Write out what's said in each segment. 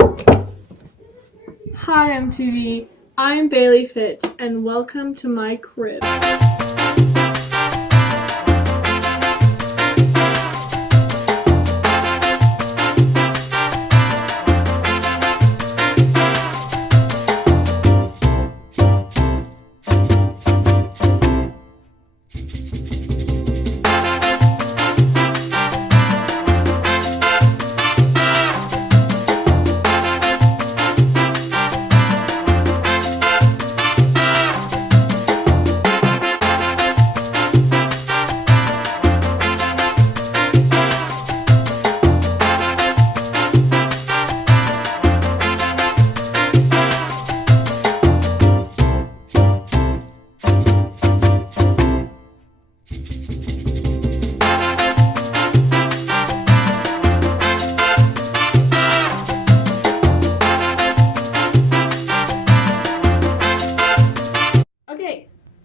Hi MTV, I'm Bailey Fitch and welcome to my crib.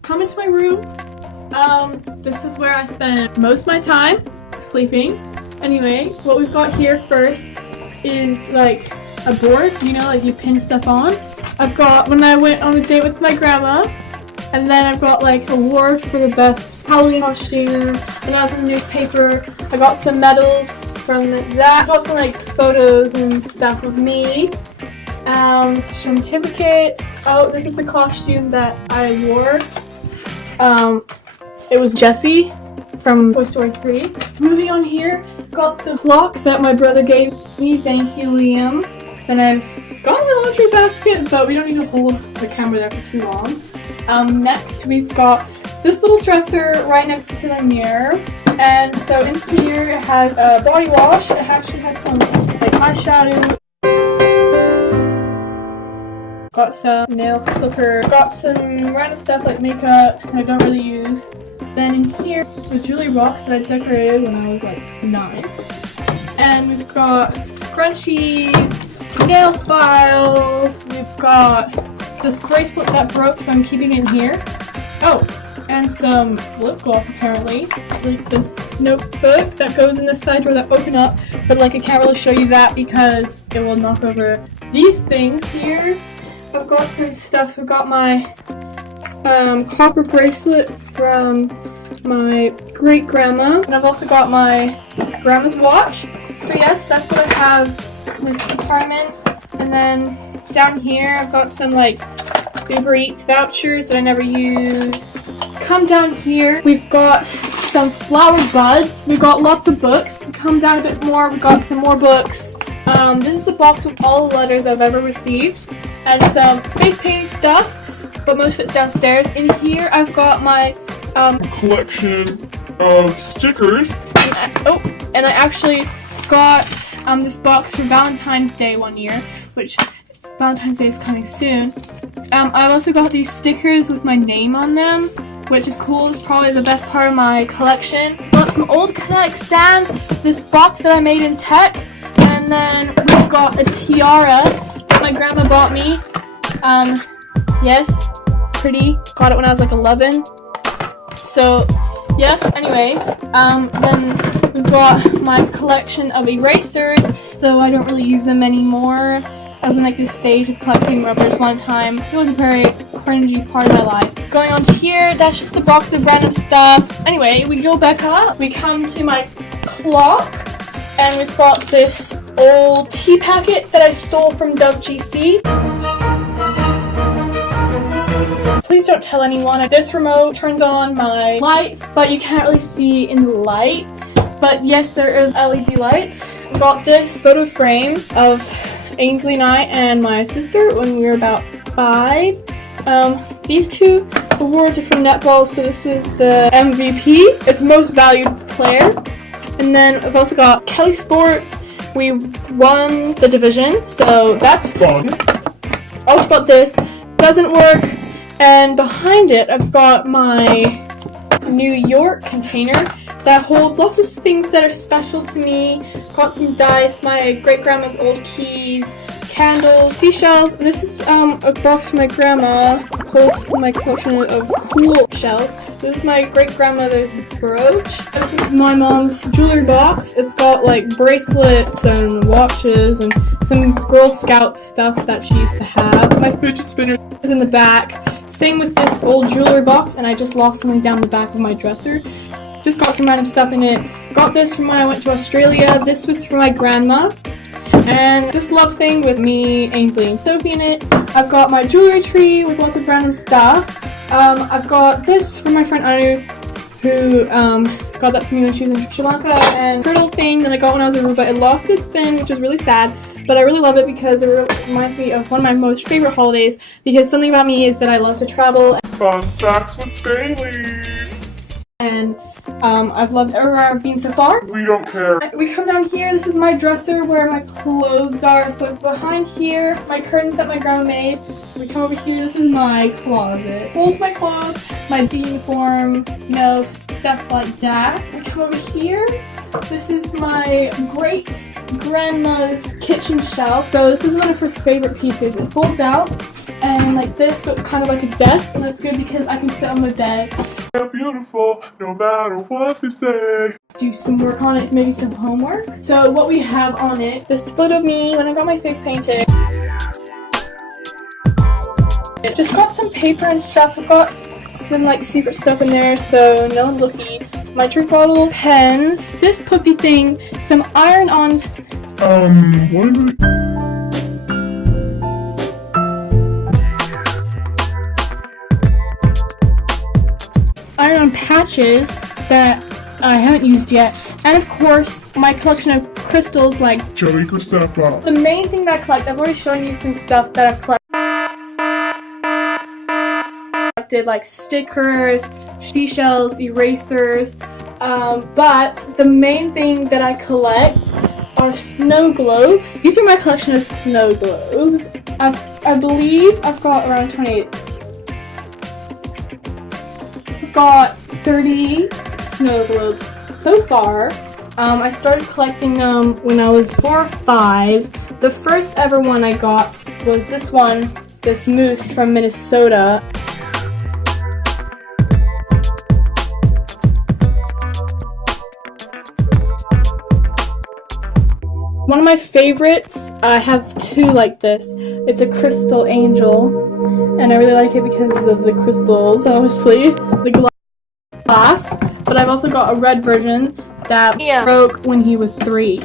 Come into my room. This is where I spend most of my time sleeping. Anyway, what we've got here first is like a board, you know, like you pin stuff on. I've got when I went on a date with my grandma, and then I've got like award for the best Halloween costume. When I was in the newspaper, I got some medals from that. I got some like photos and stuff of me. Some certificates. Oh, this is the costume that I wore. It was Jessie from Toy Story 3. Moving on here, got the clock that my brother gave me. Thank you, Liam. Then I've got my laundry basket, but we don't need to hold the camera there for too long. Next, we've got this little dresser right next to the mirror. And so in here, it has a body wash. It actually has some like eyeshadow. Got some nail clipper, got some random stuff like makeup I don't really use. Then in here, the jewelry box that I decorated when I was like 9. And we've got scrunchies, nail files, we've got this bracelet that broke, so I'm keeping it in here. Oh, and some lip gloss apparently. Like this notebook that goes in this side drawer that open up, but like I can't really show you that because it will knock over these things here. I've got some stuff. I've got my copper bracelet from my great grandma, and I've also got my grandma's watch. So yes, that's what I have in this compartment. And then down here, I've got some like Uber Eats vouchers that I never use. Come down here, we've got some flower buds. We've got lots of books. Come down a bit more, we've got some more books. This is the box with all the letters I've ever received. And some face painting stuff, but most of it's downstairs. In here, I've got my collection of stickers. And I actually got this box for Valentine's Day one year, which Valentine's Day is coming soon. I've also got these stickers with my name on them, which is cool. It's probably the best part of my collection. Got some old Kinetic stands, this box that I made in tech, and then we've got a tiara my grandma bought me. Yes, pretty. Got it when I was like 11. So, yes, anyway. Then we've got my collection of erasers. So I don't really use them anymore. I was in like this stage of collecting rubbers one time. It was a very cringy part of my life. Going on to here, that's just a box of random stuff. Anyway, we go back up. We come to my clock. And we've got this old tea packet that I stole from Dove GC. Please don't tell anyone. This remote turns on my lights, but you can't really see in the light. But yes, there is LED lights. I got this photo frame of Ainsley and I and my sister when we were about 5. These two awards are from netball, so this was the MVP. It's most valued player. And then I've also got Kelly Sports. We won the division, so that's fun. Also got this. Doesn't work. And behind it, I've got my New York container that holds lots of things that are special to me. Got some dice, my great-grandma's old keys, candles, seashells. This is a box from my grandma. Holds my collection of cool shells. This is my great-grandmother's brooch. This is my mom's jewelry box. It's got like bracelets and watches and some of Girl Scout stuff that she used to have. My Fidget spinner. is in the back. Same with this old jewelry box, and I just lost something down the back of my dresser. Just got some random stuff in it. Got this from when I went to Australia. This was for my grandma. And this love thing with me, Ainsley, and Sophie in it. I've got my jewelry tree with lots of random stuff. I've got this from my friend Anu, who got that for me when she was in Sri Lanka, and turtle thing that I got when I was in Aruba. It lost its fin, which is really sad, but I really love it because it reminds me of one of my most favorite holidays, because something about me is that I love to travel. Fun facts with Bailey. And I've loved everywhere I've been so far. We don't care. We come down here, this is my dresser where my clothes are. So behind here, my curtains that my grandma made. We come over here, this is my closet. Holds my clothes, my uniform, you know, stuff like that. We come over here, this is my great grandma's kitchen shelf. So this is one of her favorite pieces. It folds out and like this, so it's kind of like a desk, and that's good because I can sit on my bed. You're beautiful, no matter what they say. Do some work on it, maybe some homework. So what we have on it, this photo of me when I got my face painted. Just got some paper and stuff. I've got some like secret stuff in there, so no looky. My drink bottle, pens, this puffy thing, some iron-on. What is it? Iron-on patches that I haven't used yet, and of course my collection of crystals like Jelly Graceffa. the main thing that I collect. I've already shown you some stuff that I've collected, like stickers, seashells, erasers, but the main thing that I collect are snow globes. These are my collection of snow globes. I believe I've got around 28. I've got 30 snow globes so far. I started collecting them when I was 4 or 5. The first ever one I got was this one, this moose from Minnesota. One of my favorites, I have 2 like this. It's a crystal angel, and I really like it because of the crystals, obviously, the glass. But I've also got a red version that broke when he was 3.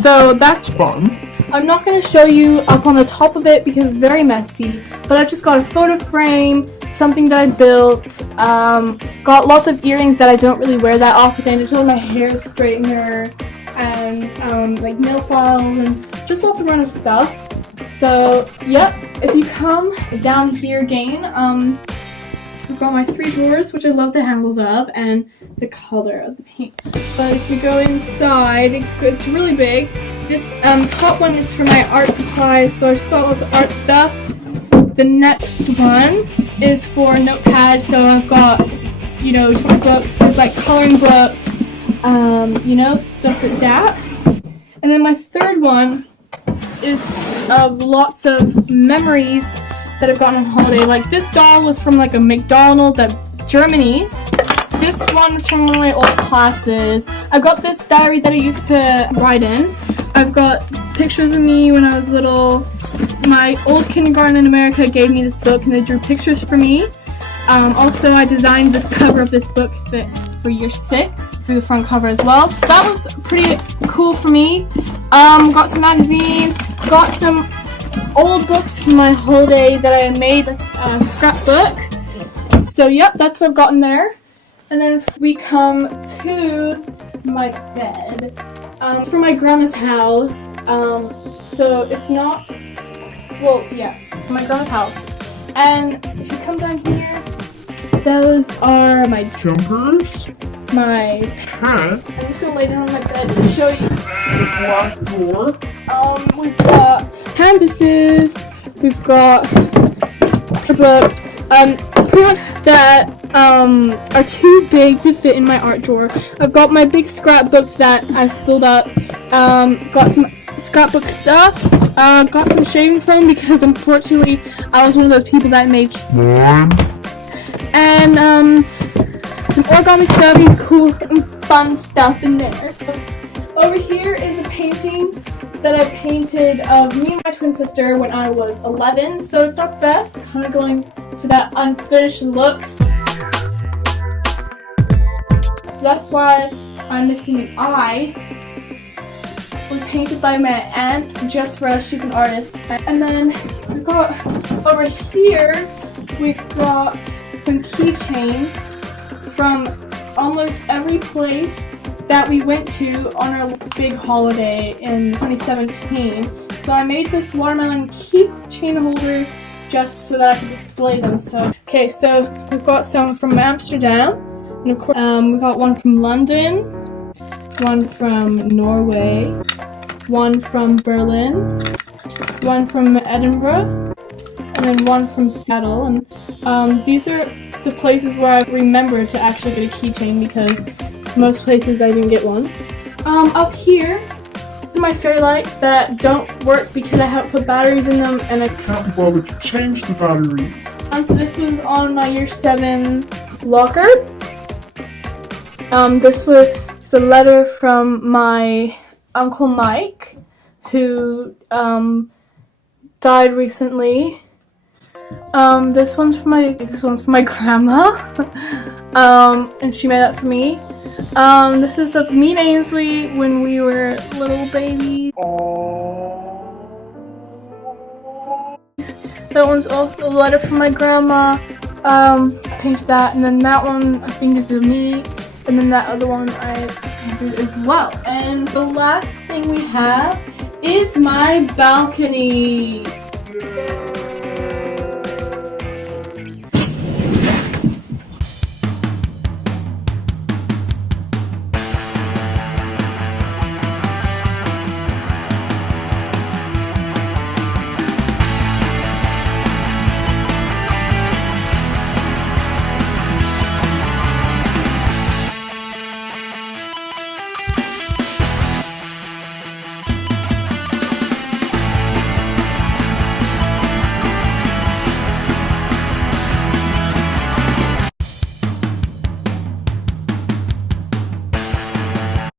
So that's Fun. I'm not going to show you up on the top of it because it's very messy, but I've just got a photo frame, something that I built, got lots of earrings that I don't really wear that often, I just want my hair straightener, and like nail files, and just lots of random stuff. So, yep, if you come down here again, I've got my 3 drawers, which I love the handles of, and the color of the paint. But if you go inside, it's really big. This top one is for my art supplies, so I've just got lots of art stuff. The next one is for notepad, so I've got, you know, 20 books. There's like coloring books, you know, stuff like that. And then my third one is of lots of memories that I've gotten on holiday. Like this doll was from like a McDonald's at Germany. This one was from one of my old classes. I've got this diary that I used to write in. I've got pictures of me when I was little. My old kindergarten in America gave me this book and they drew pictures for me. Also, I designed this cover of this book for year 6 through the front cover as well. So that was pretty cool for me. Got some magazines, got some old books from my holiday that I made, a scrapbook. So yep, that's what I've gotten there. And then we come to my bed. It's from my grandma's house. So it's not, well, yeah, my grandma's house. And if you come down here, those are my Jumpers. my Hats. I'm just gonna lay down on my bed to show you. This last door. We've got canvases, we've got a book, pretty much that are too big to fit in my art drawer. I've got my big scrapbook that I've filled up, got some scrapbook stuff, got some shaving foam because unfortunately I was one of those people that made Slime. and some origami stuff and cool and fun stuff in there. Over here is a painting that I painted of me and my twin sister when I was 11, so it's not the best. Kind of going for that unfinished look. So that's why I'm missing an eye. It was painted by my aunt just for us, she's an artist. And then we've got over here, we've got some keychains from almost every place that we went to on our big holiday in 2017. So I made this watermelon keychain holder just so that I could display them. So we've got some from Amsterdam, and of course we got one from London, one from Norway, one from Berlin, one from Edinburgh, and then one from Seattle. And these are the places where I remember to actually get a keychain, because most places I didn't get one. Up here, these are my fairy lights that don't work because I haven't put batteries in them, and I Can't be bothered to change the batteries. so this was on my year 7 locker. This was a letter from my Uncle Mike, who died recently. This one's for my grandma, and she made that for me. This is of me and Ainsley when we were little babies. That one's also a letter from my grandma. I painted that, and then that one I think is of me, and then that other one I painted as well. And the last thing we have is my balcony.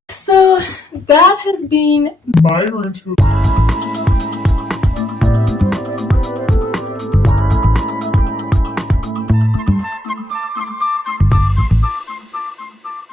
So that has been My room to